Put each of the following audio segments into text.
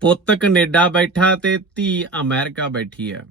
ਪੁੱਤ ਕੈਨੇਡਾ ਬੈਠਾ ਤੇ ਧੀ ਅਮਰੀਕਾ ਬੈਠੀ ਆ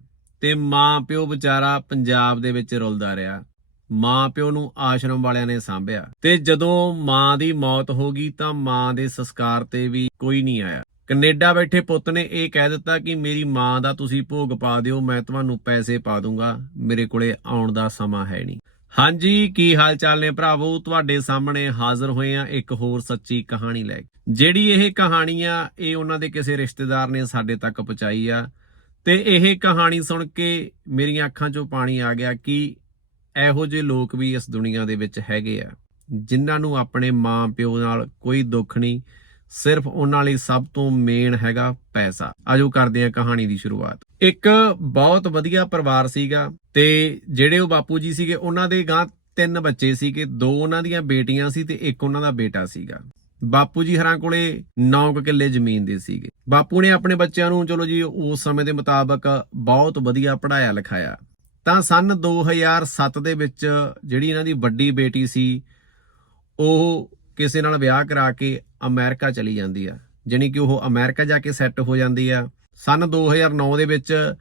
ਤੇ ਮਾਂ ਪਿਓ ਵਿਚਾਰਾ ਪੰਜਾਬ ਦੇ ਵਿੱਚ ਰੁਲਦਾ ਰਿਹਾ। ਮਾਂ ਪਿਓ ਨੂੰ ਆਸ਼ਰਮ ਵਾਲਿਆਂ ਨੇ ਸਾਂਭਿਆ ਤੇ ਜਦੋਂ ਮਾਂ ਦੀ ਮੌਤ ਹੋ ਗਈ ਤਾਂ ਮਾਂ ਦੇ ਸੰਸਕਾਰ ਤੇ ਵੀ ਕੋਈ ਨਹੀਂ ਆਇਆ। ਕੈਨੇਡਾ ਬੈਠੇ ਪੁੱਤ ਨੇ ਇਹ ਕਹਿ ਦਿੱਤਾ ਕਿ ਮੇਰੀ ਮਾਂ ਦਾ ਤੁਸੀਂ ਭੋਗ ਪਾ ਦਿਓ, ਮੈਂ ਤੁਹਾਨੂੰ ਪੈਸੇ ਪਾ ਦੂੰਗਾ, ਮੇਰੇ ਕੋਲੇ ਆਉਣ ਦਾ ਸਮਾਂ ਹੈ ਨਹੀਂ। ਹਾਂਜੀ, ਕੀ ਹਾਲ ਚਾਲ ਨੇ ਭਰਾਵੋ? ਤੁਹਾਡੇ ਸਾਹਮਣੇ ਹਾਜ਼ਰ ਹੋਏ ਆ ਇੱਕ ਹੋਰ ਸੱਚੀ ਕਹਾਣੀ ਲੈ ਕੇ। ਜਿਹੜੀ ਇਹ ਕਹਾਣੀ ਆ, ਇਹ ਉਹਨਾਂ ਦੇ ਕਿਸੇ ਰਿਸ਼ਤੇਦਾਰ ਨੇ ਸਾਡੇ ਤੱਕ ਪਹੁੰਚਾਈ ਆ। ਤੇ ਇਹ ਕਹਾਣੀ ਸੁਣ ਕੇ ਮੇਰੀਆਂ ਅੱਖਾਂ 'ਚੋਂ ਪਾਣੀ ਆ ਗਿਆ ਕਿ ਇਹੋ ਜਿਹੇ ਲੋਕ ਵੀ ਇਸ ਦੁਨੀਆ ਦੇ ਵਿੱਚ ਹੈਗੇ ਆ, ਜਿਨ੍ਹਾਂ ਨੂੰ ਆਪਣੇ ਮਾਂ ਪਿਓ ਨਾਲ ਕੋਈ ਦੁੱਖ ਨਹੀਂ ਸਿਰਫ ਉਹਨਾਂ ਲਈ ਸਭ ਤੋਂ ਮੇਨ ਹੈਗਾ ਪੈਸਾ। ਆਜੋ ਕਰਦੇ ਆ ਕਹਾਣੀ ਦੀ ਸ਼ੁਰੂਆਤ। ਇੱਕ ਬਹੁਤ ਵਧੀਆ ਪਰਿਵਾਰ ਸੀਗਾ ਤੇ ਜਿਹੜੇ ਉਹ ਬਾਪੂ ਜੀ ਸੀਗੇ, ਉਹਨਾਂ ਦੇ ਗਾਂ ਤਿੰਨ ਬੱਚੇ ਸੀਗੇ। ਦੋ ਉਹਨਾਂ ਦੀਆਂ ਬੇਟੀਆਂ ਸੀ ਤੇ ਇੱਕ ਉਹਨਾਂ ਦਾ ਬੇਟਾ ਸੀਗਾ। ਬਾਪੂ ਜੀ ਹਰਾਂ ਕੋਲੇ 9 ਕਿੱਲੇ ਜ਼ਮੀਨ ਦੇ ਸੀਗੇ। ਬਾਪੂ ਨੇ ਆਪਣੇ ਬੱਚਿਆਂ ਨੂੰ ਚਲੋ ਜੀ, ਉਸ ਸਮੇਂ ਦੇ ਮੁਤਾਬਕ ਬਹੁਤ ਵਧੀਆ ਪੜਾਇਆ ਲਿਖਾਇਆ। ਤਾਂ ਸਨ 2007 ਦੇ ਵਿੱਚ ਜਿਹੜੀ ਇਹਨਾਂ ਦੀ ਵੱਡੀ ਬੇਟੀ ਸੀ, ਉਹ ਕਿਸੇ ਨਾਲ ਵਿਆਹ ਕਰਾ ਕੇ ਅਮਰੀਕਾ ਚਲੀ ਜਾਂਦੀ ਆ। ਜਾਣੀ ਕਿ ਉਹ ਅਮਰੀਕਾ ਜਾ ਕੇ ਸੈੱਟ ਹੋ ਜਾਂਦੀ ਆ। ਸਨ 2009 ਦੇ ਵਿੱਚ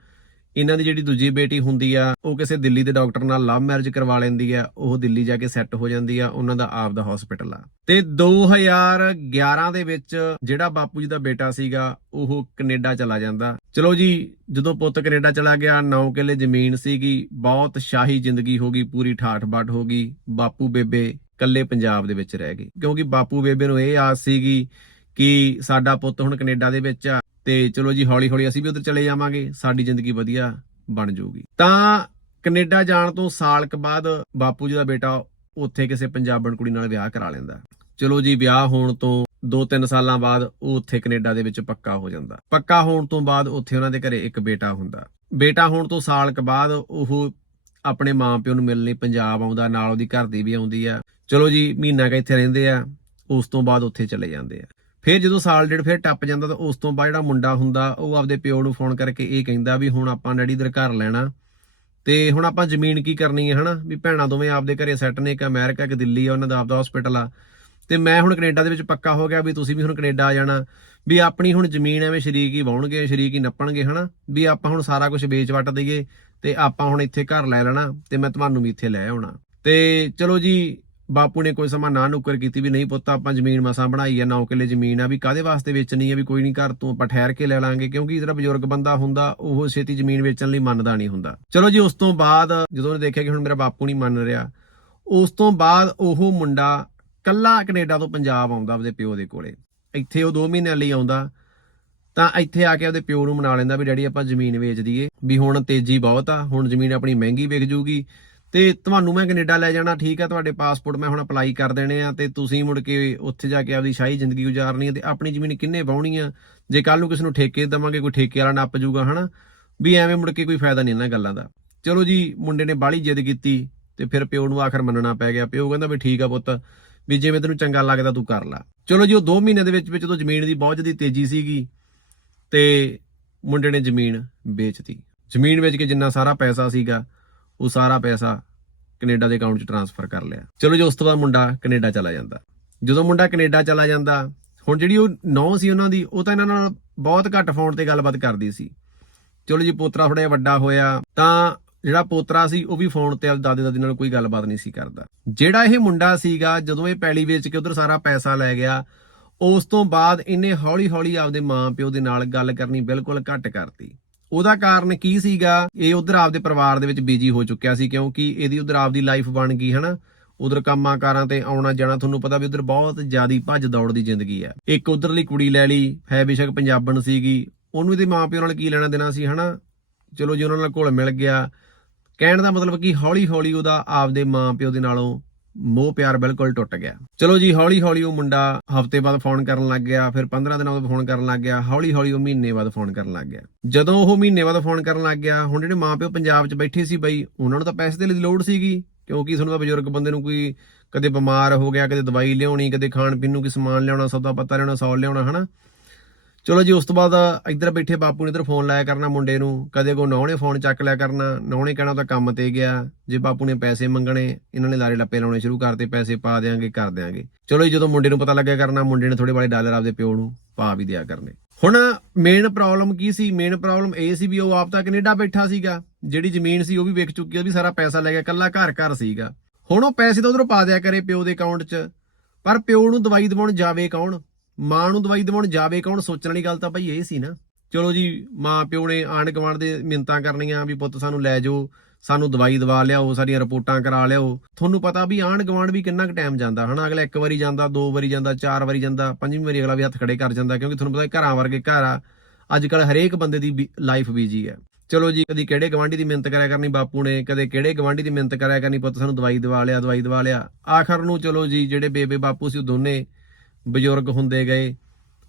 ਇਹਨਾਂ ਦੀ ਜਿਹੜੀ ਦੂਜੀ ਬੇਟੀ ਹੁੰਦੀ ਆ, ਉਹ ਕਿਸੇ ਦਿੱਲੀ ਦੇ ਡਾਕਟਰ ਨਾਲ ਲਵ ਮੈਰਿਜ ਕਰਵਾ ਲੈਂਦੀ ਆ। ਉਹ ਦਿੱਲੀ ਜਾ ਕੇ ਸੈੱਟ ਹੋ ਜਾਂਦੀ ਆ। ਉਹਨਾਂ ਦਾ ਆਪ ਦਾ ਹਸਪੀਟਲ ਆ। ਤੇ 2011 ਦੇ ਵਿੱਚ ਜਿਹੜਾ ਬਾਪੂ ਜੀ ਦਾ ਬੇਟਾ ਸੀਗਾ, ਉਹ ਕੈਨੇਡਾ ਚਲਾ ਜਾਂਦਾ। ਚਲੋ ਜੀ, ਜਦੋਂ ਪੁੱਤ ਕੈਨੇਡਾ ਚਲਾ ਗਿਆ 9 ਕਿੱਲੇ ਜ਼ਮੀਨ ਸੀਗੀ। ਬਹੁਤ ਸ਼ਾਹੀ ਜ਼ਿੰਦਗੀ ਹੋ ਗਈ, ਪੂਰੀ ਠਾਠ-ਬਾਠ ਹੋ ਗਈ। ਬਾਪੂ ਬੇਬੇ ਕੱਲੇ ਪੰਜਾਬ ਦੇ ਵਿੱਚ ਰਹਿ ਗਏ। ਕਿਉਂਕਿ ਬਾਪੂ ਬੇਬੇ ਨੂੰ ਇਹ ਆਸ ਸੀਗੀ ਕਿ ਸਾਡਾ ਪੁੱਤ ਹੁਣ ਕੈਨੇਡਾ ਦੇ ਵਿੱਚ ਆ ਤੇ ਚਲੋ ਜੀ ਹੌਲੀ ਹੌਲੀ ਅਸੀਂ ਵੀ ਉਧਰ ਚਲੇ ਜਾਵਾਂਗੇ, ਸਾਡੀ ਜ਼ਿੰਦਗੀ ਵਧੀਆ ਬਣ ਜਾਊਗੀ। ਤਾਂ ਕੈਨੇਡਾ ਜਾਣ ਤੋਂ ਸਾਲ ਕੁ ਬਾਅਦ ਬਾਪੂ ਜੀ ਦਾ ਬੇਟਾ ਉੱਥੇ ਕਿਸੇ ਪੰਜਾਬਣ ਕੁੜੀ ਨਾਲ ਵਿਆਹ ਕਰਾ ਲੈਂਦਾ। ਚਲੋ ਜੀ ਵਿਆਹ ਹੋਣ ਤੋਂ 2-3 ਸਾਲਾਂ ਬਾਅਦ ਉਹ ਉੱਥੇ ਕੈਨੇਡਾ ਦੇ ਵਿੱਚ ਪੱਕਾ ਹੋ ਜਾਂਦਾ। ਪੱਕਾ ਹੋਣ ਤੋਂ ਬਾਅਦ ਉੱਥੇ ਉਹਨਾਂ ਦੇ ਘਰੇ ਇੱਕ ਬੇਟਾ ਹੁੰਦਾ। ਬੇਟਾ ਹੋਣ ਤੋਂ ਸਾਲ ਕੁ ਬਾਅਦ ਉਹ ਆਪਣੇ ਮਾਪਿਓ ਨੂੰ ਮਿਲਣ ਲਈ ਪੰਜਾਬ ਆਉਂਦਾ, ਨਾਲ ਉਹਦੀ ਘਰ ਦੀ ਵੀ ਆਉਂਦੀ ਆ। ਚਲੋ ਜੀ, ਮਹੀਨਾ ਕੁ ਇੱਥੇ ਰਹਿੰਦੇ ਆ, ਉਸ ਤੋਂ ਬਾਅਦ ਉੱਥੇ ਚਲੇ ਜਾਂਦੇ ਆ। ਫਿਰ ਜਦੋਂ ਸਾਲ ਡੇਢ ਫਿਰ ਟੱਪ ਜਾਂਦਾ ਤਾਂ ਉਸ ਤੋਂ ਬਾਅਦ ਜਿਹੜਾ ਮੁੰਡਾ ਹੁੰਦਾ, ਉਹ ਆਪਦੇ ਪਿਓ ਨੂੰ ਫੋਨ ਕਰਕੇ ਇਹ ਕਹਿੰਦਾ ਵੀ ਹੁਣ ਆਪਾਂ ਡੈਡੀ ਦਰ ਘਰ ਲੈਣਾ। ਤੇ ਹੁਣ ਆਪਾਂ ਜ਼ਮੀਨ ਕੀ ਕਰਨੀ ਹੈ ਹਨਾ? ਵੀ ਭੈਣਾਂ ਦੋਵੇਂ ਆਪਦੇ ਘਰੇ ਸੈੱਟ ਨੇ, ਇੱਕ ਅਮਰੀਕਾ, ਇੱਕ ਦਿੱਲੀ ਆ, ਉਹਨਾਂ ਦਾ ਆਪਦਾ ਹਸਪੀਟਲ ਆ। ਤੇ ਮੈਂ ਹੁਣ ਕੈਨੇਡਾ ਦੇ ਵਿੱਚ ਪੱਕਾ ਹੋ ਗਿਆ ਵੀ ਤੁਸੀਂ ਵੀ ਹੁਣ ਕੈਨੇਡਾ ਆ ਜਾਣਾ। ਵੀ ਆਪਣੀ ਹੁਣ ਜ਼ਮੀਨ ਐਵੇਂ ਸ਼ਰੀਕ ਹੀ ਵਾਉਣਗੇ ਸ਼ਰੀਕ ਹੀ ਨੱਪਣਗੇ, ਹਨਾ? ਵੀ ਆਪਾਂ ਹੁਣ ਸਾਰਾ ਕੁਝ ਵੇਚ ਵਟ ਦਈਏ ਤੇ ਆਪਾਂ ਹੁਣ ਇੱਥੇ ਘਰ ਲੈ ਲੈਣਾ ਤੇ ਮੈਂ ਤੁਹਾਨੂੰ ਵੀ ਇੱਥੇ ਲੈ ਆਉਣਾ। ਤੇ ਚਲੋ ਜੀ ਬਾਪੂ ਨੇ ਕੋਈ ਸਮਾਂ ਨਾ ਨੁੱਕਰ ਕੀਤੀ ਵੀ ਨਹੀਂ ਪੁੱਤ, ਆਪਾਂ ਜ਼ਮੀਨ ਮਸਾਂ ਬਣਾਈ ਆ 9 ਕਿੱਲੇ ਜ਼ਮੀਨ ਆ, ਵੀ ਕਾਦੇ ਵਾਸਤੇ ਵੇਚਣੀ ਆ, ਵੀ ਕੋਈ ਨਹੀਂ ਘਰ ਤੋਂ ਆਪਾਂ ਠਹਿਰ ਕੇ ਲੈ ਲਾਂਗੇ, ਕਿਉਂਕਿ ਜਿਹੜਾ ਬਜ਼ੁਰਗ ਬੰਦਾ ਹੁੰਦਾ, ਉਹ ਛੇਤੀ ਜ਼ਮੀਨ ਵੇਚਣ ਲਈ ਮੰਨਦਾ ਨਹੀਂ ਹੁੰਦਾ। ਚਲੋ ਜੀ, ਉਸ ਤੋਂ ਬਾਅਦ ਜਦੋਂ ਉਹਨੇ ਦੇਖਿਆ ਕਿ ਹੁਣ ਮੇਰਾ ਬਾਪੂ ਨਹੀਂ ਮੰਨ ਰਿਹਾ, ਉਸ ਤੋਂ ਬਾਅਦ ਉਹ ਮੁੰਡਾ ਕੱਲਾ ਕੈਨੇਡਾ ਤੋਂ ਪੰਜਾਬ ਆਉਂਦਾ ਆਪਦੇ ਪਿਓ ਦੇ ਕੋਲੇ। ਇੱਥੇ ਉਹ 2 ਮਹੀਨਿਆਂ ਲਈ ਆਉਂਦਾ, ਤਾਂ ਇੱਥੇ ਆ ਕੇ ਉਹਦੇ ਪਿਓ ਨੂੰ ਮਨਾ ਲੈਂਦਾ ਵੀ, ਡੈਡੀ, ਆਪਾਂ ਜ਼ਮੀਨ ਵੇਚ ਦਈਏ, ਵੀ ਹੁਣ ਤੇਜ਼ੀ ਬਹੁਤ ਆ, ਹੁਣ ਜ਼ਮੀਨ ਆਪਣੀ ਮਹਿੰਗੀ ਵਿਕ ਜੂਗੀ ਤੇ ਤੁਹਾਨੂੰ ਮੈਂ ਕੈਨੇਡਾ ਲੈ ਜਾਣਾ, ਠੀਕ ਆ, ਤੁਹਾਡੇ ਪਾਸਪੋਰਟ ਮੈਂ ਹੁਣ ਅਪਲਾਈ ਕਰ ਦੇਣੇ ਆ ਤੇ ਤੁਸੀਂ ਮੁੜ ਕੇ ਉੱਥੇ ਜਾ ਕੇ ਆਪਦੀ ਸ਼ਾਹੀ ਜ਼ਿੰਦਗੀ ਗੁਜ਼ਾਰਨੀ ਆ ਤੇ ਆਪਣੀ ਜ਼ਮੀਨ ਕਿੰਨੇ ਵਾਉਣੀ ਆ? ਜੇ ਕੱਲ ਨੂੰ ਕਿਸੇ ਨੂੰ ਠੇਕੇ ਦੇਵਾਂਗੇ, ਕੋਈ ਠੇਕੇ ਵਾਲਾ ਨੱਪ ਜੂਗਾ, ਹਨਾ? ਵੀ ਐਵੇਂ ਮੁੜ ਕੇ ਕੋਈ ਫਾਇਦਾ ਨਹੀਂ ਇਹਨਾਂ ਗੱਲਾਂ ਦਾ। ਚਲੋ ਜੀ, ਮੁੰਡੇ ਨੇ ਬਾਹਲੀ ਜਿੱਦ ਕੀਤੀ ਤੇ ਫਿਰ ਪਿਓ ਨੂੰ ਆਖਰ ਮੰਨਣਾ ਪੈ ਗਿਆ। ਪਿਓ ਕਹਿੰਦਾ ਵੀ ਠੀਕ ਆ ਪੁੱਤ, ਵੀ ਜਿਵੇਂ ਤੈਨੂੰ ਚੰਗਾ ਲੱਗਦਾ ਤੂੰ ਕਰ ਲੈ। ਚਲੋ ਜੀ, ਉਹ 2 ਮਹੀਨੇ ਦੇ ਵਿੱਚ ਵਿੱਚ ਜਦੋਂ ਜ਼ਮੀਨ ਦੀ ਬਹੁਤ ਜ਼ਿਆਦਾ ਤੇਜ਼ੀ ਸੀਗੀ ਤੇ ਮੁੰਡੇ ਨੇ ਜ਼ਮੀਨ ਵੇਚਤੀ। ਜ਼ਮੀਨ ਵੇਚ ਕੇ ਜਿੰਨਾ ਸਾਰਾ ਪੈਸਾ ਸੀਗਾ ਉਹ ਸਾਰਾ ਪੈਸਾ ਕੈਨੇਡਾ ਦੇ ਅਕਾਊਂਟ 'ਚ ਟ੍ਰਾਂਸਫਰ ਕਰ ਲਿਆ। ਚਲੋ ਜੀ, ਉਸ ਤੋਂ ਬਾਅਦ ਮੁੰਡਾ ਕੈਨੇਡਾ ਚਲਾ ਜਾਂਦਾ। ਜਦੋਂ ਮੁੰਡਾ ਕੈਨੇਡਾ ਚਲਾ ਜਾਂਦਾ, ਹੁਣ ਜਿਹੜੀ ਉਹ ਨੌ ਸੀ ਉਹਨਾਂ ਦੀ, ਉਹ ਤਾਂ ਇਹਨਾਂ ਨਾਲ ਬਹੁਤ ਘੱਟ ਫੋਨ ਤੇ ਗੱਲਬਾਤ ਕਰਦੀ ਸੀ। ਚਲੋ ਜੀ, ਪੋਤਰਾ ਥੋੜਾ ਜਿਹਾ ਵੱਡਾ ਹੋਇਆ, ਤਾਂ ਜਿਹੜਾ ਪੋਤਰਾ ਸੀ, ਉਹ ਵੀ ਫੋਨ ਤੇ ਦਾਦੇ ਦਾਦੀ ਨਾਲ ਕੋਈ ਗੱਲਬਾਤ ਨਹੀਂ ਸੀ ਕਰਦਾ। ਜਿਹੜਾ ਇਹ ਮੁੰਡਾ ਸੀਗਾ, ਜਦੋਂ ਇਹ ਪੈਲੀ ਵੇਚ ਕੇ ਉਧਰ ਸਾਰਾ ਪੈਸਾ ਲੈ ਗਿਆ, ਉਸ ਤੋਂ ਬਾਅਦ ਇਹਨੇ ਹੌਲੀ-ਹੌਲੀ ਆਪਦੇ ਮਾਂ-ਪਿਓ ਦੇ ਨਾਲ ਗੱਲ ਕਰਨੀ ਬਿਲਕੁਲ ਘੱਟ ਕਰਤੀ। ਉਹਦਾ ਕਾਰਨ ਕੀ ਸੀਗਾ? ਇਹ ਉਧਰ ਆਪਦੇ ਪਰਿਵਾਰ ਦੇ ਵਿੱਚ ਬਿਜ਼ੀ ਹੋ ਚੁੱਕਿਆ ਸੀ ਕਿਉਂਕਿ ਇਹਦੀ ਉਧਰ ਆਪਦੀ ਲਾਈਫ ਬਣ ਗਈ, ਹਨਾ? ਉਧਰ ਕੰਮਾਂ ਕਾਰਾਂ ਤੇ ਆਉਣਾ ਜਾਣਾ ਤੁਹਾਨੂੰ ਪਤਾ ਵੀ ਉਧਰ ਬਹੁਤ ਜ਼ਿਆਦੀ ਭੱਜ ਦੌੜ ਦੀ ਜ਼ਿੰਦਗੀ ਹੈ। ਇੱਕ ਉਧਰਲੀ ਕੁੜੀ ਲੈ ਲਈ, ਹੈ ਬੇਸ਼ੱਕ ਪੰਜਾਬਣ ਸੀਗੀ। ਉਹਨੂੰ ਇਹਦੇ ਮਾਪਿਓ ਨਾਲ ਕੀ ਲੈਣਾ ਦੇਣਾ ਸੀ, ਹਨਾ? ਚਲੋ ਜੀ, ਉਹਨਾਂ ਨਾਲ ਘੁਲ ਮਿਲ ਗਿਆ। ਕਹਿਣ ਦਾ ਮਤਲਬ ਕਿ ਹੌਲੀ ਹੌਲੀ ਉਹਦਾ ਆਪਦੇ ਮਾਪਿਓ ਦੇ ਨਾਲੋਂ ਮੋਹ ਪਿਆਰ ਬਿਲਕੁਲ ਟੁੱਟ ਗਿਆ। ਚਲੋ ਜੀ, ਹੌਲੀ ਹੌਲੀ ਉਹ ਮੁੰਡਾ ਹਫ਼ਤੇ ਬਾਅਦ ਫੋਨ ਕਰਨ ਲੱਗ ਗਿਆ, ਫਿਰ 15 ਦਿਨਾਂ ਬਾਅਦ ਫੋਨ ਕਰਨ ਲੱਗ ਗਿਆ, ਹੌਲੀ ਹੌਲੀ ਉਹ ਮਹੀਨੇ ਬਾਅਦ ਫੋਨ ਕਰਨ ਲੱਗ ਗਿਆ। ਜਦੋਂ ਉਹ ਮਹੀਨੇ ਬਾਅਦ ਫੋਨ ਕਰਨ ਲੱਗ ਗਿਆ, ਹੁਣ ਜਿਹੜੇ ਮਾਪਿਓ ਪੰਜਾਬ 'ਚ ਬੈਠੇ ਸੀ ਬਈ, ਉਹਨਾਂ ਨੂੰ ਤਾਂ ਪੈਸੇ ਦੇ ਲਈ ਲੋੜ ਸੀਗੀ, ਕਿਉਂਕਿ ਤੁਹਾਨੂੰ ਤਾਂ ਬਜ਼ੁਰਗ ਬੰਦੇ ਨੂੰ ਕੋਈ ਕਦੇ ਬਿਮਾਰ ਹੋ ਗਿਆ, ਕਦੇ ਦਵਾਈ ਲਿਆਉਣੀ, ਕਦੇ ਖਾਣ ਪੀਣ ਨੂੰ ਕੋਈ ਸਮਾਨ ਲਿਆਉਣਾ, ਸੌਦਾ ਪੱਤਾ ਲਿਆਉਣਾ, ਸੌ ਲਿਆਉਣਾ, ਹਨਾ? ਚਲੋ ਜੀ, ਉਸ ਤੋਂ ਬਾਅਦ ਇੱਧਰ ਬੈਠੇ ਬਾਪੂ ਨੇ ਇੱਧਰ ਫੋਨ ਲਾਇਆ ਕਰਨਾ ਮੁੰਡੇ ਨੂੰ। ਕਦੇ ਕੋ ਨੌਣੇ ਫੋਨ ਚੱਕ ਲਿਆ ਕਰਨਾ ਨੌਣੇ ਕਹਿਣਾ ਤਾਂ ਕੰਮ ਤੇ ਗਿਆ। ਜੇ ਬਾਪੂ ਨੇ ਪੈਸੇ ਮੰਗਣੇ, ਇਹਨਾਂ ਨੇ ਲਾਰੇ ਲੱਪੇ ਲਾਉਣੇ ਸ਼ੁਰੂ ਕਰਤੇ, ਪੈਸੇ ਪਾ ਦੇਾਂਗੇ ਕਰ ਦੇਾਂਗੇ ਚਲੋ ਜੀ, ਜਦੋਂ ਮੁੰਡੇ ਨੂੰ ਪਤਾ ਲੱਗਿਆ ਕਰਨਾ, ਮੁੰਡੇ ਨੇ ਥੋੜੇ ਬਾਲੇ ਡਾਲਰ ਆਪਦੇ ਪਿਓ ਨੂੰ ਪਾ ਵੀ ਦਿਆ ਕਰਨੇ। ਹੁਣ ਮੇਨ ਪ੍ਰੋਬਲਮ ਕੀ ਸੀ? ਮੇਨ ਪ੍ਰੋਬਲਮ ਇਹ ਸੀ ਵੀ ਉਹ ਆਪ ਤਾਂ ਕੈਨੇਡਾ ਬੈਠਾ ਸੀਗਾ। ਜਿਹੜੀ ਜ਼ਮੀਨ ਸੀ ਉਹ ਵੀ ਵਿਕ ਚੁੱਕੀ ਉਹ ਵੀ ਸਾਰਾ ਪੈਸਾ ਲੈ ਗਿਆ ਕੱਲਾ ਘਰ ਘਰ ਸੀਗਾ। ਹੁਣ ਉਹ ਪੈਸੇ ਤਾਂ ਉਧਰੋਂ ਪਾ ਦਿਆ ਕਰੇ ਪਿਓ ਦੇ ਅਕਾਊਂਟ 'ਚ, ਪਰ ਪਿਓ ਨੂੰ ਦਵਾਈ ਦਿਵਾਉਣ ਜਾਵੇ ਕੌਣ? ਮਾਂ ਨੂੰ ਦਵਾਈ ਦਿਵਾਉਣ ਜਾਵੇ ਕੌਣ? ਸੋਚਣ ਵਾਲੀ ਗੱਲ ਤਾਂ ਭਾਈ ਇਹ ਸੀ ਨਾ। ਚਲੋ ਜੀ, ਮਾਂ ਪਿਓ ਨੇ ਆਂਢ ਗੁਆਂਢ ਦੇ ਮਿੰਤਾਂ ਕਰਨੀਆਂ ਵੀ ਪੁੱਤ ਸਾਨੂੰ ਲੈ ਜਾਓ, ਸਾਨੂੰ ਦਵਾਈ ਦਵਾ ਲਿਆਓ, ਸਾਡੀਆਂ ਰਿਪੋਰਟਾਂ ਕਰਾ ਲਿਆਓ। ਤੁਹਾਨੂੰ ਪਤਾ ਵੀ ਆਂਢ ਗੁਆਂਢ ਵੀ ਕਿੰਨਾ ਕੁ ਟਾਈਮ ਜਾਂਦਾ। ਹਨਾ, ਅਗਲਾ ਇੱਕ ਵਾਰੀ ਜਾਂਦਾ, ਦੋ ਵਾਰੀ ਜਾਂਦਾ, ਚਾਰ ਵਾਰੀ ਜਾਂਦਾ, ਪੰਜਵੀਂ ਵਾਰੀ ਅਗਲਾ ਵੀ ਹੱਥ ਖੜੇ ਕਰ ਜਾਂਦਾ, ਕਿਉਂਕਿ ਤੁਹਾਨੂੰ ਪਤਾ ਘਰਾਂ ਵਰਗੇ ਘਰ ਆ। ਅੱਜ ਕੱਲ ਹਰੇਕ ਬੰਦੇ ਦੀ ਲਾਈਫ ਬੀਜੀ ਹੈ ਚਲੋ ਜੀ, ਕਦੀ ਕਿਹੜੇ ਗਵਾਂਢੀ ਦੀ ਮਿਹਨਤ ਕਰਿਆ ਕਰਨੀ ਬਾਪੂ ਨੇ, ਕਦੇ ਕਿਹੜੇ ਗਵਾਂਢੀ ਦੀ ਮਿਹਨਤ ਕਰਿਆ ਕਰਨੀ ਪੁੱਤ, ਸਾਨੂੰ ਦਵਾਈ ਦਵਾ ਲਿਆ, ਦਵਾਈ ਦਵਾ ਲਿਆ। ਆਖਰ ਨੂੰ ਚਲੋ ਜੀ, ਜਿਹੜੇ ਬੇਬੇ ਬਾਪੂ ਸੀ ਉਹ ਦੋਨੇ ਬਜ਼ੁਰਗ ਹੁੰਦੇ ਗਏ,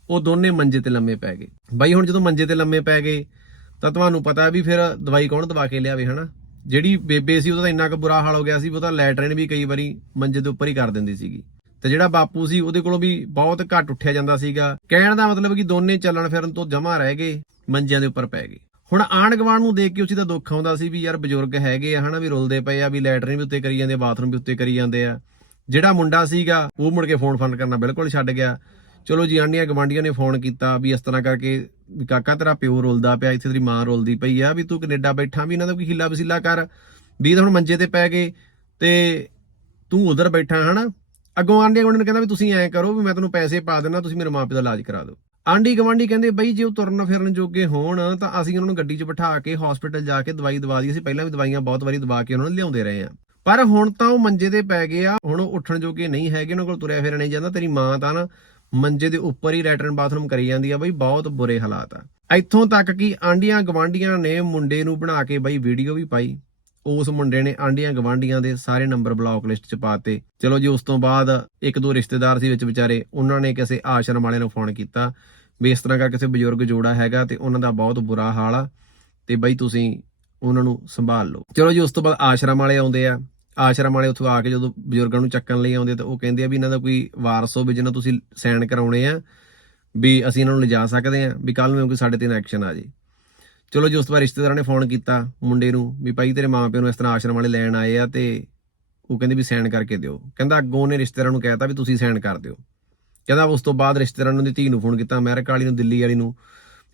ਉਹ ਦੋਨੇ ਮੰਜੇ ਤੇ ਲੰਮੇ ਪੈ ਗਏ। ਬਾਈ, ਹੁਣ ਜਦੋਂ ਮੰਜੇ ਤੇ ਲੰਮੇ ਪੈ ਗਏ, ਤਾਂ ਤੁਹਾਨੂੰ ਪਤਾ ਵੀ ਫਿਰ ਦਵਾਈ ਕੌਣ ਦਵਾ ਕੇ ਲਿਆਵੇ, ਹਨਾ? ਜਿਹੜੀ ਬੇਬੇ ਸੀ, ਉਹਦਾ ਤਾਂ ਇੰਨਾ ਕੁ ਬੁਰਾ ਹਾਲ ਹੋ ਗਿਆ ਸੀ ਉਹ ਤਾਂ ਲੈਟਰਨ ਵੀ ਕਈ ਵਾਰੀ ਮੰਜੇ ਦੇ ਉੱਪਰ ਹੀ ਕਰ ਦਿੰਦੀ ਸੀਗੀ। ਤੇ ਜਿਹੜਾ ਬਾਪੂ ਸੀ, ਉਹਦੇ ਕੋਲੋਂ ਵੀ ਬਹੁਤ ਘੱਟ ਉੱਠਿਆ ਜਾਂਦਾ ਸੀਗਾ। ਕਹਿਣ ਦਾ ਮਤਲਬ ਕਿ ਦੋਨੇ ਚੱਲਣ ਫਿਰਨ ਤੋਂ ਜਮਾ ਰਹਿ ਗਏ, ਮੰਜਿਆਂ ਦੇ ਉੱਪਰ ਪੈ ਗਏ। ਹੁਣ ਆਂਢ ਗੁਆਂਢ ਨੂੰ ਦੇਖ ਕੇ ਉਸੇ ਦਾ ਦੁੱਖ ਆਉਂਦਾ ਸੀ ਵੀ ਯਾਰ ਬਜ਼ੁਰਗ ਹੈਗੇ ਆ, ਹਨਾ, ਵੀ ਰੁਲਦੇ ਪਏ ਆ, ਵੀ ਲੈਟਰਨ ਵੀ ਉੱਤੇ ਕਰੀ ਜਾਂਦੇ ਆ, ਬਾਥਰੂਮ ਵੀ ਉੱਤੇ ਕਰੀ ਜਾਂਦੇ ਆ। ਜਿਹੜਾ ਮੁੰਡਾ ਸੀਗਾ, ਉਹ ਮੁੜ ਕੇ ਫੋਨ ਫੰਡ ਕਰਨਾ ਬਿਲਕੁਲ ਛੱਡ ਗਿਆ। ਚਲੋ ਜੀ ਆਂਡੀਆਂ ਗਵਾਂਡੀਆਂ ਨੇ ਫੋਨ ਕੀਤਾ ਵੀ ਇਸ ਤਰ੍ਹਾਂ ਕਰਕੇ ਵੀ ਕਾਕਾ ਤੇਰਾ ਪਿਓ ਰੁਲਦਾ ਪਿਆ, ਇੱਥੇ ਤੇਰੀ ਮਾਂ ਰੁਲਦੀ ਪਈ ਆ, ਵੀ ਤੂੰ ਕੈਨੇਡਾ ਬੈਠਾ, ਵੀ ਇਹਨਾਂ ਦਾ ਕੋਈ ਹਿੱਲਾ ਵਸੀਲਾ ਕਰ। ਵੀ ਤਾਂ ਹੁਣ ਮੰਜੇ ਤੇ ਪੈ ਗਏ ਤੇ ਤੂੰ ਉਧਰ ਬੈਠਾ, ਹਨਾ? ਅੱਗੋਂ ਆਂਡੀਆਂ ਗਵਾਂਡੀਆਂ ਨੇ ਕਹਿੰਦਾ ਵੀ ਤੁਸੀਂ ਐਂ ਕਰੋ ਵੀ ਮੈਂ ਤੈਨੂੰ ਪੈਸੇ ਪਾ ਦਿੰਦਾ, ਤੁਸੀਂ ਮੇਰੇ ਮਾਪੇ ਦਾ ਇਲਾਜ ਕਰਾ ਦਿਓ। ਆਂਡੀ ਗਵਾਂਡੀ ਕਹਿੰਦੇ, ਬਈ, ਜੇ ਉਹ ਤੁਰਨ ਫਿਰਨ ਜੋਗੇ ਹੋਣ, ਤਾਂ ਅਸੀਂ ਉਹਨਾਂ ਨੂੰ ਗੱਡੀ 'ਚ ਬਿਠਾ ਕੇ ਹਸਪੀਟਲ ਜਾ ਕੇ ਦਵਾਈ ਦਵਾ ਦੀ ਅਸੀਂ ਪਹਿਲਾਂ ਵੀ ਦਵਾਈਆਂ ਬਹੁਤ ਵਾਰੀ ਦਵਾ ਕੇ ਉਹਨਾਂ ਨੂੰ ਲਿਆਉਂਦੇ ਰਹੇ ਆ। ਪਰ ਹੁਣ ਤਾਂ ਉਹ ਮੰਜੇ ਤੇ ਪੈ ਗਏ ਆ। ਹੁਣ ਉਹ ਉੱਠਣ ਜੋਗੇ ਨਹੀਂ ਹੈਗੇ, ਉਹਨਾਂ ਕੋਲ ਤੁਰਿਆ ਫਿਰਿਆ ਨਹੀਂ ਜਾਂਦਾ। ਤੇਰੀ ਮਾਂ ਤਾਂ ਨਾ ਮੰਜੇ ਦੇ ਉੱਪਰ ਹੀ ਲੈਟਰਨ ਬਾਥਰੂਮ ਕਰੀ ਜਾਂਦੀ ਆ ਬਈ, ਬਹੁਤ ਬੁਰੇ ਹਾਲਾਤ ਆ। ਇੱਥੋਂ ਤੱਕ ਕਿ ਆਂਡੀਆਂ ਗਵਾਂਡੀਆਂ ਨੇ ਮੁੰਡੇ ਨੂੰ ਬਣਾ ਕੇ ਬਈ ਵੀਡੀਓ ਵੀ ਪਾਈ। ਉਸ ਮੁੰਡੇ ਨੇ ਆਂਡੀਆਂ ਗਵਾਂਡੀਆਂ ਦੇ ਸਾਰੇ ਨੰਬਰ ਬਲੌਕ ਲਿਸਟ 'ਚ ਪਾਤੇ ਚਲੋ ਜੀ, ਉਸ ਤੋਂ ਬਾਅਦ ਇੱਕ ਦੋ ਰਿਸ਼ਤੇਦਾਰ ਸੀ ਵਿੱਚ ਵਿਚਾਰੇ, ਉਹਨਾਂ ਨੇ ਕਿਸੇ ਆਸ਼ਰਮ ਵਾਲੇ ਨੂੰ ਫੋਨ ਕੀਤਾ ਵੀ ਇਸ ਤਰ੍ਹਾਂ ਕਰ ਕਿਸੇ ਬਜ਼ੁਰਗ ਜੋੜਾ ਹੈਗਾ ਤੇ ਉਹਨਾਂ ਦਾ ਬਹੁਤ ਬੁਰਾ ਹਾਲ ਆ ਤੇ ਬਈ ਤੁਸੀਂ ਉਹਨਾਂ ਨੂੰ ਸੰਭਾਲ ਲਓ। ਚਲੋ ਜੀ, ਉਸ ਤੋਂ ਬਾਅਦ ਆਸ਼ਰਮ ਵਾਲੇ ਆਉਂਦੇ ਆ। ਆਸ਼ਰਮ ਵਾਲੇ ਉੱਥੋਂ ਆ ਕੇ ਜਦੋਂ ਬਜ਼ੁਰਗਾਂ ਨੂੰ ਚੱਕਣ ਲਈ ਆਉਂਦੇ ਤਾਂ ਉਹ ਕਹਿੰਦੇ ਆ ਵੀ ਇਹਨਾਂ ਦਾ ਕੋਈ ਵਾਰਸ ਹੋ ਵੀ ਜਿਹਨਾਂ ਤੁਸੀਂ ਸਾਈਨ ਕਰਾਉਣੇ ਆ ਵੀ ਅਸੀਂ ਇਹਨਾਂ ਨੂੰ ਲਿਜਾ ਸਕਦੇ ਆ, ਵੀ ਕੱਲ ਨੂੰ ਕੋਈ ਸਾਡੇ ਤੇ ਐਕਸ਼ਨ ਆ ਜੇ। ਚਲੋ ਜੀ, ਉਸ ਤੋਂ ਬਾਅਦ ਰਿਸ਼ਤੇਦਾਰਾਂ ਨੇ ਫੋਨ ਕੀਤਾ ਮੁੰਡੇ ਨੂੰ ਵੀ ਭਾਈ ਤੇਰੇ ਮਾਪਿਆਂ ਨੂੰ ਇਸ ਤਰ੍ਹਾਂ ਆਸ਼ਰਮ ਵਾਲੇ ਲੈਣ ਆਏ ਆ ਤੇ ਉਹ ਕਹਿੰਦੇ ਵੀ ਸਾਈਨ ਕਰਕੇ ਦਿਓ। ਕਹਿੰਦਾ ਅੱਗੋਂ ਉਹਨੇ ਰਿਸ਼ਤੇਦਾਰਾਂ ਨੂੰ ਕਹਿਤਾ ਵੀ ਤੁਸੀਂ ਸਾਈਨ ਕਰ ਦਿਓ। ਕਹਿੰਦਾ ਉਸ ਤੋਂ ਬਾਅਦ ਰਿਸ਼ਤੇਦਾਰਾਂ ਨੂੰ ਦੀ ਧੀ ਨੂੰ ਫੋਨ ਕੀਤਾ ਅਮਰੀਕਾ ਵਾਲੀ ਨੂੰ, ਦਿੱਲੀ ਵਾਲੀ ਨੂੰ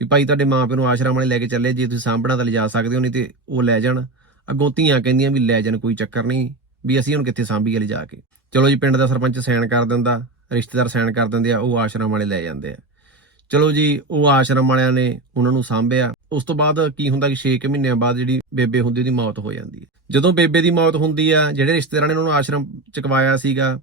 ਵੀ ਭਾਈ ਤੁਹਾਡੇ ਮਾਪਿਆਂ ਨੂੰ ਆਸ਼ਰਮ ਵਾਲੇ ਲੈ ਕੇ ਚੱਲੇ, ਜੇ ਤੁਸੀਂ ਸਾਂਭਣਾ ਤਾਂ ਲਿਜਾ ਸਕਦੇ ਹੋ, ਨਹੀਂ ਤੇ ਉਹ ਲੈ ਜਾਣ। ਅੱਗੋਂ ਧੀਆਂ ਕਹਿੰਦੀਆਂ ਵੀ ਲੈ ਜਾਣ, ਕੋਈ ਚੱਕਰ ਨਹੀਂ, ਵੀ ਅਸੀਂ ਹੁਣ ਕਿੱਥੇ ਸਾਂਭੀ ਸਾਂਭੀਏ ਜਾ ਕੇ। ਚਲੋ ਜੀ, ਪਿੰਡ ਦਾ ਸਰਪੰਚ ਸਾਈਨ ਕਰ ਦਿੰਦਾ, ਰਿਸ਼ਤੇਦਾਰ ਸਾਈਨ ਕਰ ਦਿੰਦੇ ਆ, ਉਹ ਆਸ਼ਰਮ ਵਾਲੇ ਲੈ ਜਾਂਦੇ ਆ। ਚਲੋ ਜੀ, ਉਹ ਆਸ਼ਰਮ ਵਾਲਿਆਂ ਨੇ ਉਹਨਾਂ ਨੂੰ ਸਾਂਭਿਆ। ਉਸ ਤੋਂ ਬਾਅਦ ਕੀ ਹੁੰਦਾ ਕਿ 6 ਮਹੀਨਿਆਂ ਬਾਅਦ ਜਿਹੜੀ ਬੇਬੇ ਹੁੰਦੀ, ਉਹਦੀ ਮੌਤ ਹੋ ਜਾਂਦੀ ਹੈ। ਜਦੋਂ ਬੇਬੇ ਦੀ ਮੌਤ ਹੁੰਦੀ ਆ, ਜਿਹੜੇ ਰਿਸ਼ਤੇਦਾਰਾਂ ਨੇ ਉਹਨਾਂ ਨੂੰ ਆਸ਼ਰਮ ਚਕਵਾਇਆ ਸੀਗਾ,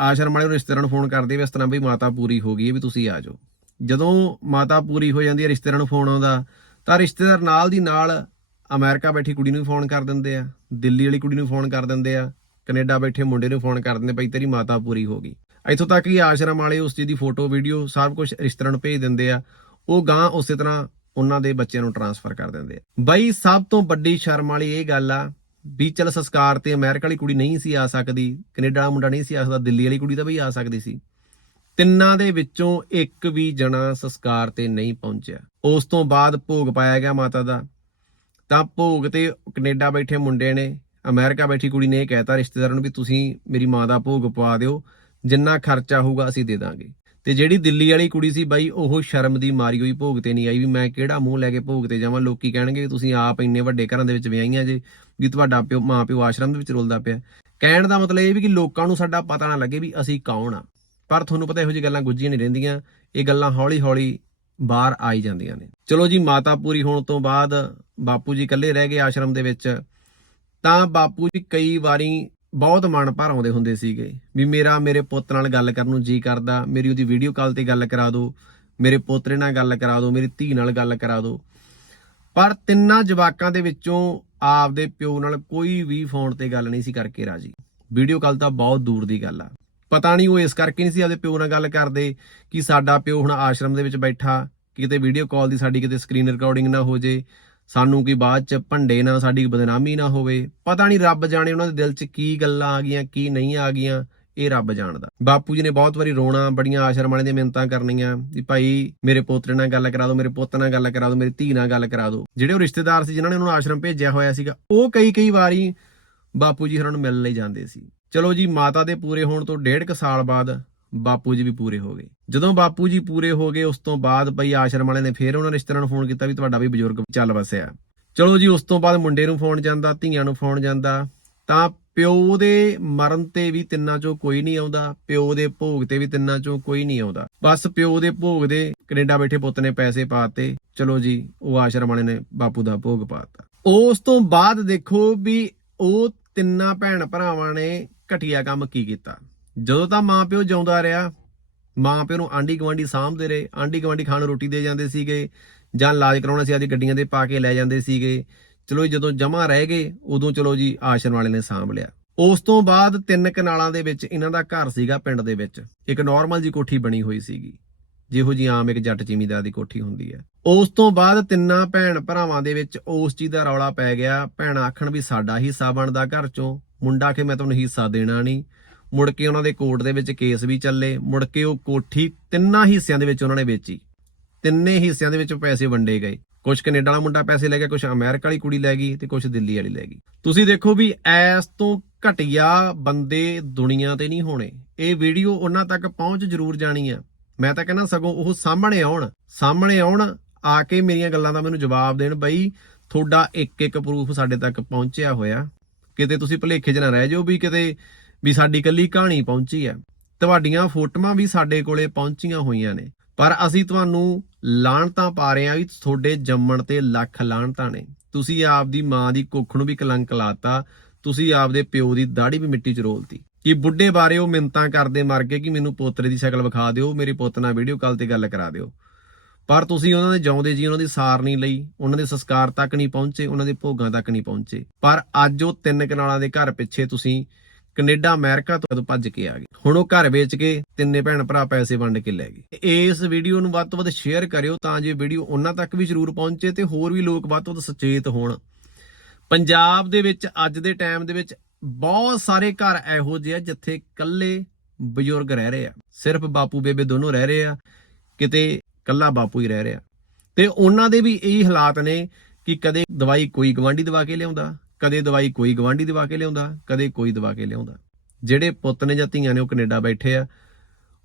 ਆਸ਼ਰਮ ਵਾਲੇ ਨੂੰ ਰਿਸ਼ਤੇਦਾਰਾਂ ਨੂੰ ਫੋਨ ਕਰਦੇ ਵੀ ਇਸ ਤਰ੍ਹਾਂ ਵੀ ਮਾਤਾ ਪੂਰੀ ਹੋ ਗਈ ਹੈ ਵੀ ਤੁਸੀਂ ਆ ਜਾਓ। ਜਦੋਂ ਮਾਤਾ ਪੂਰੀ ਹੋ ਜਾਂਦੀ ਹੈ, ਰਿਸ਼ਤੇਦਾਰਾਂ ਨੂੰ ਫੋਨ ਆਉਂਦਾ, ਤਾਂ ਰਿਸ਼ਤੇਦਾਰ ਨਾਲ ਦੀ ਨਾਲ ਅਮਰੀਕਾ ਬੈਠੀ ਕੁੜੀ ਨੂੰ ਫੋਨ ਕਰ ਦਿੰਦੇ ਆ, ਦਿੱਲੀ ਵਾਲੀ ਕੁੜੀ ਨੂੰ ਫੋਨ ਕਰ ਦਿੰਦੇ ਆ, ਕੈਨੇਡਾ ਬੈਠੇ ਮੁੰਡੇ ਨੂੰ ਫੋਨ ਕਰ ਦਿੰਦੇ, ਭਾਈ ਤੇਰੀ ਮਾਤਾ ਪੂਰੀ ਹੋ ਗਈ। ਇੱਥੋਂ ਤੱਕ ਕਿ ਆਸ਼ਰਮ ਵਾਲੇ ਉਸ ਚੀਜ਼ ਦੀ ਫੋਟੋ, ਵੀਡੀਓ, ਸਭ ਕੁਝ ਰਿਸ਼ਤੇਦਾਰਾਂ ਨੂੰ ਭੇਜ ਦਿੰਦੇ ਆ। ਉਹ ਗਾਂ ਉਸੇ ਤਰ੍ਹਾਂ ਉਹਨਾਂ ਦੇ ਬੱਚਿਆਂ ਨੂੰ ਟਰਾਂਸਫਰ ਕਰ ਦਿੰਦੇ ਆ। ਬਾਈ, ਸਭ ਤੋਂ ਵੱਡੀ ਸ਼ਰਮ ਵਾਲੀ ਇਹ ਗੱਲ ਆ ਵੀ ਚਲ ਸੰਸਕਾਰ ਤੇ ਅਮਰੀਕਾ ਵਾਲੀ ਕੁੜੀ ਨਹੀਂ ਸੀ ਆ ਸਕਦੀ, ਕੈਨੇਡਾ ਵਾਲਾ ਮੁੰਡਾ ਨਹੀਂ ਸੀ ਆ ਸਕਦਾ, ਦਿੱਲੀ ਵਾਲੀ ਕੁੜੀ ਤਾਂ ਬਈ ਆ ਸਕਦੀ ਸੀ। ਤਿੰਨਾਂ ਦੇ ਵਿੱਚੋਂ ਇੱਕ ਵੀ ਜਣਾ ਸੰਸਕਾਰ ਤੇ ਨਹੀਂ ਪਹੁੰਚਿਆ। ਉਸ ਤੋਂ ਬਾਅਦ ਭੋਗ ਪਾਇਆ ਗਿਆ ਮਾਤਾ ਦਾ। ਤਾਂ ਭੋਗ ਤੇ ਕੈਨੇਡਾ ਬੈਠੇ ਮੁੰਡੇ ਨੇ, ਅਮਰੀਕਾ ਬੈਠੀ ਕੁੜੀ ਨੇ ਇਹ ਕਹਿਤਾ ਰਿਸ਼ਤੇਦਾਰਾਂ ਨੂੰ ਵੀ ਤੁਸੀਂ ਮੇਰੀ ਮਾਂ ਦਾ ਭੋਗ ਪਵਾ ਦਿਓ, ਜਿੰਨਾ ਖਰਚਾ ਹੋਊਗਾ ਅਸੀਂ ਦੇ ਦਾਂਗੇ। ਤੇ ਜਿਹੜੀ ਦਿੱਲੀ ਵਾਲੀ ਕੁੜੀ ਸੀ ਬਾਈ, ਉਹ ਸ਼ਰਮ ਦੀ ਮਾਰੀ ਹੋਈ, ਭੋਗ ਤੇ ਨਹੀਂ ਆਈ ਵੀ ਮੈਂ ਕਿਹੜਾ ਮੂੰਹ ਲੈ ਕੇ ਭੋਗ ਤੇ ਜਾਵਾਂ? ਲੋਕੀ ਕਹਿਣਗੇ ਤੁਸੀਂ ਆਪ ਇੰਨੇ ਵੱਡੇ ਘਰਾਂ ਦੇ ਵਿੱਚ ਵਿਆਹੀਆਂ ਜੇ, ਵੀ ਤੁਹਾਡਾ ਪਿਓ, ਮਾਂ ਪਿਓ ਆਸ਼ਰਮ ਦੇ ਵਿੱਚ ਰੁਲਦਾ ਪਿਆ। ਕਹਿਣ ਦਾ ਮਤਲਬ ਇਹ ਵੀ ਕਿ ਲੋਕਾਂ ਨੂੰ ਸਾਡਾ ਪਤਾ ਨਾ ਲੱਗੇ ਵੀ ਅਸੀਂ ਕੌਣ ਆ। ਪਰ ਤੁਹਾਨੂੰ ਪਤਾ ਇਹੋ ਜਿਹੀ ਗੱਲਾਂ ਗੁੱਝੀਆਂ ਨਹੀਂ ਰਹਿੰਦੀਆਂ, ਇਹ ਗੱਲਾਂ ਹੌਲੀ-ਹੌਲੀ ਬਾਹਰ ਆਈ ਜਾਂਦੀਆਂ ਨੇ। ਚਲੋ ਜੀ, ਮਾਤਾ ਪੂਰੀ ਹੋਣ ਤੋਂ ਬਾਅਦ ਬਾਪੂ ਜੀ ਇਕੱਲੇ ਰਹਿ ਗਏ ਆਸ਼ਰਮ ਦੇ ਵਿੱਚ, ਤਾਂ ਬਾਪੂ ਜੀ ਕਈ ਵਾਰੀ ਬਹੁਤ ਮਨ ਭਰ ਆਉਂਦੇ ਹੁੰਦੇ ਸੀਗੇ ਵੀ ਮੇਰਾ, ਮੇਰੇ ਪੁੱਤ ਨਾਲ ਗੱਲ ਕਰਨ ਨੂੰ ਜੀ ਕਰਦਾ, ਮੇਰੀ ਉਹਦੀ ਵੀਡੀਓ ਕਾਲ ਤੇ ਗੱਲ ਕਰਾ ਦਿਓ ਮੇਰੇ ਪੋਤਰੇ ਨਾਲ ਗੱਲ ਕਰਾ ਦਿਓ ਮੇਰੀ ਧੀ ਨਾਲ ਗੱਲ ਕਰਾ ਦਿਓ ਪਰ ਤਿੰਨਾਂ ਜਵਾਕਾਂ ਦੇ ਵਿੱਚੋਂ ਆਪਦੇ ਪਿਓ ਨਾਲ ਕੋਈ ਵੀ ਫੋਨ ਤੇ ਗੱਲ ਨਹੀਂ ਸੀ ਕਰਕੇ ਰਾਜੀ। ਵੀਡੀਓ ਕਾਲ ਤਾਂ ਬਹੁਤ ਦੂਰ ਦੀ ਗੱਲ ਆ। ਪਤਾ ਨਹੀਂ ਉਹ ਇਸ ਕਰਕੇ ਨਹੀਂ ਸੀ ਆਪਦੇ ਪਿਓ ਨਾਲ ਗੱਲ ਕਰਦੇ ਕਿ ਸਾਡਾ ਪਿਓ ਹੁਣ ਆਸ਼ਰਮ ਦੇ ਵਿੱਚ ਬੈਠਾ, ਕਿਤੇ ਵੀਡੀਓ ਕਾਲ ਦੀ ਸਾਡੀ ਕਿਤੇ ਸਕਰੀਨ ਰਿਕਾਰਡਿੰਗ ਨਾ ਹੋ ਜੇ ਸਾਨੂੰ ਕੀ ਬਾਅਦ ਚ ਭੰਡੇ ਨਾ ਸਾਡੀ ਬਦਨਾਮੀ ਨਾ ਹੋਵੇ? ਪਤਾ ਨਹੀਂ ਰੱਬ ਜਾਣੇ ਉਹਨਾਂ ਦੇ ਦਿਲ 'ਚ ਕੀ ਗੱਲਾਂ ਆ ਗਈਆਂ, ਕੀ ਨਹੀਂ ਆ ਗਈਆਂ। ਇਹ ਰੱਬ ਜਾਣਦਾ। ਬਾਪੂ ਜੀ ਨੇ ਬਹੁਤ ਵਾਰੀ ਰੋਣਾ, ਬੜੀਆਂ ਆਸ਼ਰਮ ਵਾਲਿਆਂ ਦੀਆਂ ਮਿੰਤਾਂ ਕਰਨੀਆਂ ਵੀ ਭਾਈ ਮੇਰੇ ਪੋਤਰੇ ਨਾਲ ਗੱਲ ਕਰਾ ਦਿਓ ਮੇਰੇ ਪੁੱਤ ਨਾਲ ਗੱਲ ਕਰਾ ਦਿਓ ਮੇਰੀ ਧੀ ਨਾਲ ਗੱਲ ਕਰਾ ਦਿਓ ਜਿਹੜੇ ਉਹ ਰਿਸ਼ਤੇਦਾਰ ਸੀ, ਜਿਨ੍ਹਾਂ ਨੇ ਉਹਨੂੰ ਆਸ਼ਰਮ ਭੇਜਿਆ ਹੋਇਆ ਸੀਗਾ, ਉਹ ਕਈ ਕਈ ਵਾਰੀ ਬਾਪੂ ਜੀ ਹੋਰਾਂ ਨੂੰ ਮਿਲਣ ਲਈ ਜਾਂਦੇ ਸੀ। ਚਲੋ ਜੀ, ਮਾਤਾ ਦੇ ਪੂਰੇ ਹੋਣ ਤੋਂ ਡੇਢ ਕੁ ਸਾਲ ਬਾਅਦ ਬਾਪੂ ਜੀ ਵੀ ਪੂਰੇ ਹੋ ਗਏ। ਜਦੋਂ ਬਾਪੂ ਜੀ ਪੂਰੇ ਹੋ ਗਏ, ਉਸ ਤੋਂ ਬਾਅਦ ਬਈ ਆਸ਼ਰਮ ਵਾਲੇ ਨੇ ਫੇਰ ਉਹਨਾਂ ਰਿਸ਼ਤੇਦਾਰਾਂ ਨੂੰ ਫੋਨ ਕੀਤਾ ਵੀ ਤੁਹਾਡਾ ਵੀ ਬਜ਼ੁਰਗ ਚੱਲ ਵਸਿਆ। ਚਲੋ ਜੀ, ਉਸ ਤੋਂ ਬਾਅਦ ਮੁੰਡੇ ਨੂੰ ਫੋਨ ਜਾਂਦਾ, ਧੀਆਂ ਨੂੰ ਫੋਨ ਜਾਂਦਾ। ਤਾਂ ਪਿਓ ਦੇ ਮਰਨ ਤੇ ਵੀ ਤਿੰਨਾਂ ਚੋਂ ਕੋਈ ਨਹੀਂ ਆਉਂਦਾ, ਪਿਓ ਦੇ ਭੋਗ ਤੇ ਵੀ ਤਿੰਨਾਂ ਚੋਂ ਕੋਈ ਨਹੀਂ ਆਉਂਦਾ। ਬਸ ਪਿਓ ਦੇ ਭੋਗ ਦੇ ਕੈਨੇਡਾ ਬੈਠੇ ਪੁੱਤ ਨੇ ਪੈਸੇ ਪਾਤੇ ਚਲੋ ਜੀ, ਉਹ ਆਸ਼ਰਮ ਵਾਲੇ ਨੇ ਬਾਪੂ ਦਾ ਭੋਗ ਪਾਤਾ ਉਸ ਤੋਂ ਬਾਅਦ ਦੇਖੋ ਵੀ ਉਹ ਤਿੰਨਾਂ ਭੈਣ ਭਰਾਵਾਂ ਨੇ ਘਟੀਆ ਕੰਮ ਕੀ ਕੀਤਾ। ਜਦੋਂ ਤਾਂ ਮਾਂ ਪਿਓ ਜਿਉਂਦਾ ਰਿਹਾ ਮਾਂ ਪਿਓ ਨੂੰ ਆਂਢੀ ਗਵਾਂਢੀ ਸਾਂਭਦੇ ਰਹੇ ਆਂਢੀ ਗਵਾਂਢੀ ਖਾਣ ਨੂੰ ਰੋਟੀ ਦੇ ਜਾਂਦੇ ਸੀਗੇ ਜਾਂ ਇਲਾਜ ਕਰਾਉਣਾ ਸੀ ਆਦੀ ਗੱਡੀਆਂ ਦੇ ਪਾ ਕੇ ਲੈ ਜਾਂਦੇ ਸੀਗੇ। ਚਲੋ ਜੀ, ਜਦੋਂ ਜਮਾ ਰਹਿ ਗਏ ਉਦੋਂ ਚਲੋ ਜੀ ਆਸ਼ਰਮ ਵਾਲੇ ਨੇ ਸਾਂਭ ਲਿਆ। ਉਸ ਤੋਂ ਬਾਅਦ ਤਿੰਨ ਕਨਾਲਾਂ ਦੇ ਵਿੱਚ ਇਹਨਾਂ ਦਾ ਘਰ ਸੀਗਾ ਪਿੰਡ ਦੇ ਵਿੱਚ। ਇੱਕ ਨਾਰਮਲ ਜੀ ਕੋਠੀ ਬਣੀ ਹੋਈ ਸੀਗੀ। ਜਿਹੋ ਜੀ ਆਮ ਇੱਕ ਜੱਟ ਜ਼ਿਮੀਂਦਾਰ ਦੀ ਕੋਠੀ ਹੁੰਦੀ ਹੈ। ਉਸ ਤੋਂ ਬਾਅਦ ਤਿੰਨਾਂ ਭੈਣ ਭਰਾਵਾਂ ਦੇ ਵਿੱਚ ਉਸ ਚੀਜ਼ ਦਾ ਰੌਲਾ ਪੈ ਗਿਆ। ਭੈਣਾਂ ਆਖਣ ਵੀ ਸਾਡਾ ਹਿੱਸਾ ਬਣਦਾ ਘਰ ਚੋਂ। ਮੁੰਡਾ ਕਿ ਮੈਂ ਤੁਹਾਨੂੰ ਹਿੱਸਾ ਦੇਣਾ ਨਹੀਂ। ਮੁੜ ਕੇ ਉਹਨਾਂ ਦੇ ਕੋਰਟ ਦੇ ਵਿੱਚ ਕੇਸ ਵੀ ਚੱਲੇ, ਮੁੜ ਕੇ ਉਹ ਕੋਠੀ ਤਿੰਨਾਂ ਹਿੱਸਿਆਂ ਦੇ ਵਿੱਚ ਉਹਨਾਂ ਨੇ ਵੇਚੀ। ਤਿੰਨੇ ਹਿੱਸਿਆਂ ਦੇ ਵਿੱਚ ਪੈਸੇ ਵੰਡੇ ਗਏ। ਕੁਝ ਕੈਨੇਡਾ ਵਾਲਾ ਮੁੰਡਾ ਪੈਸੇ ਲੈ ਗਿਆ ਕੁਝ ਅਮਰੀਕਾ ਵਾਲੀ ਕੁੜੀ ਲੈ ਗਈ ਤੇ ਕੁਝ ਦਿੱਲੀ ਵਾਲੀ ਲੈ ਗਈ। ਤੁਸੀਂ ਦੇਖੋ ਵੀ ਐਸ ਤੋਂ ਘਟਿਆ ਬੰਦੇ ਦੁਨੀਆ ਤੇ ਨਹੀਂ ਹੋਣੇ। ਇਹ ਵੀਡੀਓ ਉਹਨਾਂ ਤੱਕ ਪਹੁੰਚ ਜ਼ਰੂਰ ਜਾਣੀ ਆ। ਮੈਂ ਤਾਂ ਕਹਿੰਦਾ ਸਗੋਂ ਉਹ ਸਾਹਮਣੇ ਆਉਣ ਸਾਹਮਣੇ ਆਉਣ, ਆ ਕੇ ਮੇਰੀਆਂ ਗੱਲਾਂ ਦਾ ਮੈਨੂੰ ਜਵਾਬ ਦੇਣ ਬਈ, ਤੁਹਾਡਾ ਇੱਕ ਇੱਕ ਪ੍ਰੂਫ ਸਾਡੇ ਤੱਕ ਪਹੁੰਚਿਆ ਹੋਇਆ। ਕਿਤੇ ਤੁਸੀਂ ਭੁਲੇਖੇ 'ਚ ਨਾ ਰਹਿ ਜਾਓ ਵੀ ਕਿਤੇ ਵੀ ਸਾਡੀ ਕੱਲੀ ਕਹਾਣੀ ਪਹੁੰਚੀ ਹੈ। ਤੁਹਾਡੀਆਂ ਫੋਟੋਆਂ ਵੀ ਸਾਡੇ ਕੋਲੇ ਪਹੁੰਚੀਆਂ ਹੋਈਆਂ ਨੇ। ਪਰ ਅਸੀਂ ਤੁਹਾਨੂੰ ਲਾਹਣਤਾਂ ਪਾ ਰਹੇ ਹਾਂ ਵੀ ਤੁਹਾਡੇ ਜੰਮਣ ਤੇ ਲੱਖ ਲਾਹਣਤਾਂ ਨੇ। ਤੁਸੀਂ ਆਪਦੀ ਮਾਂ ਦੀ ਕੁੱਖ ਨੂੰ ਵੀ ਕਲੰਕ ਲਾਤਾ। ਤੁਸੀਂ ਆਪਦੇ ਪਿਓ ਦੀ ਦਾੜੀ ਵੀ ਮਿੱਟੀ 'ਚ ਰੋਲਤੀ ਕਿ ਬੁੱਢੇ ਬਾਰੇ ਉਹ ਮਿੰਤਾਂ ਕਰਦੇ ਮਰ ਗਏ ਕਿ ਮੈਨੂੰ ਪੋਤਰੇ ਦੀ ਸ਼ਕਲ ਵਿਖਾ ਦਿਓ, ਮੇਰੇ ਪੁੱਤ ਨਾਲ ਵੀਡੀਓ ਕਾਲ ਤੇ ਗੱਲ ਕਰਾ ਦਿਓ। ਪਰ ਤੁਸੀਂ ਉਹਨਾਂ ਦੇ ਜਾਉਂਦੇ ਜੀ, ਉਹਨਾਂ ਦੀ ਸਾਰ ਨਹੀਂ ਲਈ, ਉਹਨਾਂ ਦੇ ਸੰਸਕਾਰ ਤੱਕ ਨਹੀਂ ਪਹੁੰਚੇ, ਉਹਨਾਂ ਦੇ ਭੋਗਾਂ ਤੱਕ ਨਹੀਂ ਪਹੁੰਚੇ। ਪਰ ਅੱਜ ਉਹ ਤਿੰਨ ਕਨਾਲਾਂ ਦੇ ਘਰ ਪਿੱਛੇ ਤੁਸੀਂ ਕੈਨੇਡਾ, ਅਮਰੀਕਾ ਤੋਂ ਭੱਜ ਕੇ ਆ ਗਏ। ਹੁਣ ਉਹ ਘਰ ਵੇਚ ਕੇ ਤਿੰਨੇ ਭੈਣ ਭਰਾ ਪੈਸੇ ਵੰਡ ਕੇ ਲੈ ਗਏ। ਇਸ ਵੀਡੀਓ ਨੂੰ ਵੱਧ ਤੋਂ ਵੱਧ ਸ਼ੇਅਰ ਕਰਿਓ ਤਾਂ ਜੇ ਵੀਡੀਓ ਉਹਨਾਂ ਤੱਕ ਵੀ ਜ਼ਰੂਰ ਪਹੁੰਚੇ ਤੇ ਹੋਰ ਵੀ ਲੋਕ ਵੱਧ ਤੋਂ ਵੱਧ ਸੁਚੇਤ ਹੋਣ। ਪੰਜਾਬ ਦੇ ਵਿੱਚ ਅੱਜ ਦੇ ਟਾਈਮ ਦੇ ਵਿੱਚ ਬਹੁਤ ਸਾਰੇ ਘਰ ਇਹੋ ਜਿਹੇ ਆ ਜਿੱਥੇ ਇਕੱਲੇ ਬਜ਼ੁਰਗ ਰਹਿ ਰਹੇ ਆ। ਸਿਰਫ ਬਾਪੂ, ਬੇਬੇ ਦੋਨੋਂ ਰਹਿ ਰਹੇ ਆ, ਕਿਤੇ ਕੱਲਾ ਬਾਪੂ ਹੀ ਰਹਿ ਰਿਹਾ। ਤੇ ਉਹਨਾਂ ਦੇ ਵੀ ਇਹੀ ਹਾਲਾਤ ਨੇ ਕਿ ਕਦੇ ਦਵਾਈ ਕੋਈ ਗਵਾਂਢੀ ਦਵਾ ਕੇ ਲਿਆਉਂਦਾ ਕਦੇ ਦਵਾਈ ਕੋਈ ਗਵਾਂਢੀ ਦਵਾ ਕੇ ਲਿਆਉਂਦਾ, ਕਦੇ ਕੋਈ ਦਵਾ ਕੇ ਲਿਆਉਂਦਾ। ਜਿਹੜੇ ਪੁੱਤ ਨੇ ਜਾਂ ਧੀਆਂ ਨੇ ਉਹ ਕੈਨੇਡਾ ਬੈਠੇ ਆ,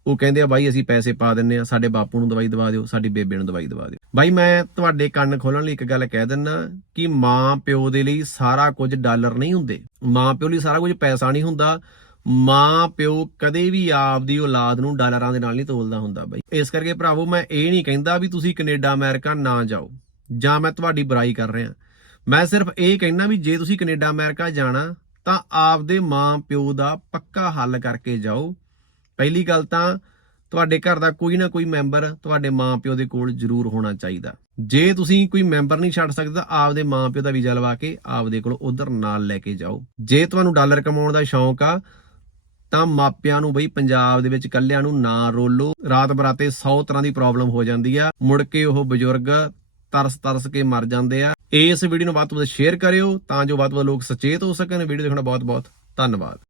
ਉਹ ਕਹਿੰਦੇ ਆ, ਬਾਈ, ਅਸੀਂ ਪੈਸੇ ਪਾ ਦਿੰਨੇ ਆ, ਸਾਡੇ ਬਾਪੂ ਨੂੰ ਦਵਾਈ ਦਵਾ ਦਿਓ, ਸਾਡੀ ਬੇਬੇ ਨੂੰ ਦਵਾਈ ਦਵਾ ਦਿਓ। ਬਾਈ, ਮੈਂ ਤੁਹਾਡੇ ਕੰਨ ਖੋਲਣ ਲਈ ਇੱਕ ਗੱਲ ਕਹਿ ਦਿੰਨਾ ਕਿ ਮਾਂ ਪਿਓ ਦੇ ਲਈ ਸਾਰਾ ਕੁਝ ਡਾਲਰ ਨਹੀਂ ਹੁੰਦੇ। ਮਾਂ ਪਿਓ ਲਈ ਸਾਰਾ ਕੁਝ ਪੈਸਾ ਨਹੀਂ ਹੁੰਦਾ। ਮਾਂ ਪਿਓ ਕਦੇ ਵੀ ਆਪਦੀ ਔਲਾਦ ਨੂੰ ਡਾਲਰਾਂ ਦੇ ਨਾਲ ਨਹੀਂ ਤੋਲਦਾ ਹੁੰਦਾ ਬਾਈ। ਇਸ ਕਰਕੇ ਭਰਾਵੋ, ਮੈਂ ਇਹ ਨਹੀਂ ਕਹਿੰਦਾ ਵੀ ਤੁਸੀਂ ਕੈਨੇਡਾ, ਅਮਰੀਕਾ ਨਾ ਜਾਓ, ਜਾਂ ਮੈਂ ਤੁਹਾਡੀ ਬੁਰਾਈ ਕਰ ਰਿਹਾ। ਮੈਂ ਸਿਰਫ ਇਹ ਕਹਿਣਾ ਵੀ ਜੇ ਤੁਸੀਂ ਕੈਨੇਡਾ, ਅਮਰੀਕਾ ਜਾਣਾ, ਤਾਂ ਆਪਦੇ ਮਾਂ ਪਿਓ ਦਾ ਪੱਕਾ ਹੱਲ ਕਰਕੇ ਜਾਓ। ਪਹਿਲੀ ਗੱਲ ਤਾਂ ਤੁਹਾਡੇ ਘਰ ਦਾ ਕੋਈ ਨਾ ਕੋਈ ਮੈਂਬਰ ਤੁਹਾਡੇ ਮਾਂ ਪਿਓ ਦੇ ਕੋਲ ਜ਼ਰੂਰ ਹੋਣਾ ਚਾਹੀਦਾ। ਜੇ ਤੁਸੀਂ ਕੋਈ ਮੈਂਬਰ ਨਹੀਂ ਛੱਡ ਸਕਦੇ, ਤਾਂ ਆਪਦੇ ਮਾਂ ਪਿਓ ਦਾ ਵੀਜ਼ਾ ਲਵਾ ਕੇ ਆਪਦੇ ਕੋਲ ਉਧਰ ਨਾਲ ਲੈ ਕੇ ਜਾਓ। ਜੇ ਤੁਹਾਨੂੰ ਡਾਲਰ ਕਮਾਉਣ ਦਾ ਸ਼ੌਂਕ ਆ, ਤਾਂ ਮਾਪਿਆਂ ਨੂੰ ਬਈ ਪੰਜਾਬ ਦੇ ਵਿੱਚ ਕੱਲਿਆਂ ਨੂੰ ਨਾ ਰੋਲੋ। ਰਾਤ ਬਰਾਤੇ 100 ਤਰ੍ਹਾਂ ਦੀ ਪ੍ਰੋਬਲਮ ਹੋ ਜਾਂਦੀ ਆ। ਮੁੜ ਕੇ ਉਹ ਬਜ਼ੁਰਗ ਤਰਸ ਤਰਸ ਕੇ ਮਰ ਜਾਂਦੇ ਆ। ਇਸ ਵੀਡੀਓ ਨੂੰ ਵੱਧ ਤੋਂ ਵੱਧ ਸ਼ੇਅਰ ਕਰਿਓ ਤਾਂ ਜੋ ਵੱਧ ਤੋਂ ਵੱਧ ਲੋਕ ਸੁਚੇਤ ਹੋ ਸਕਣ। ਵੀਡੀਓ ਦੇਖਣਾ ਬਹੁਤ ਬਹੁਤ ਧੰਨਵਾਦ।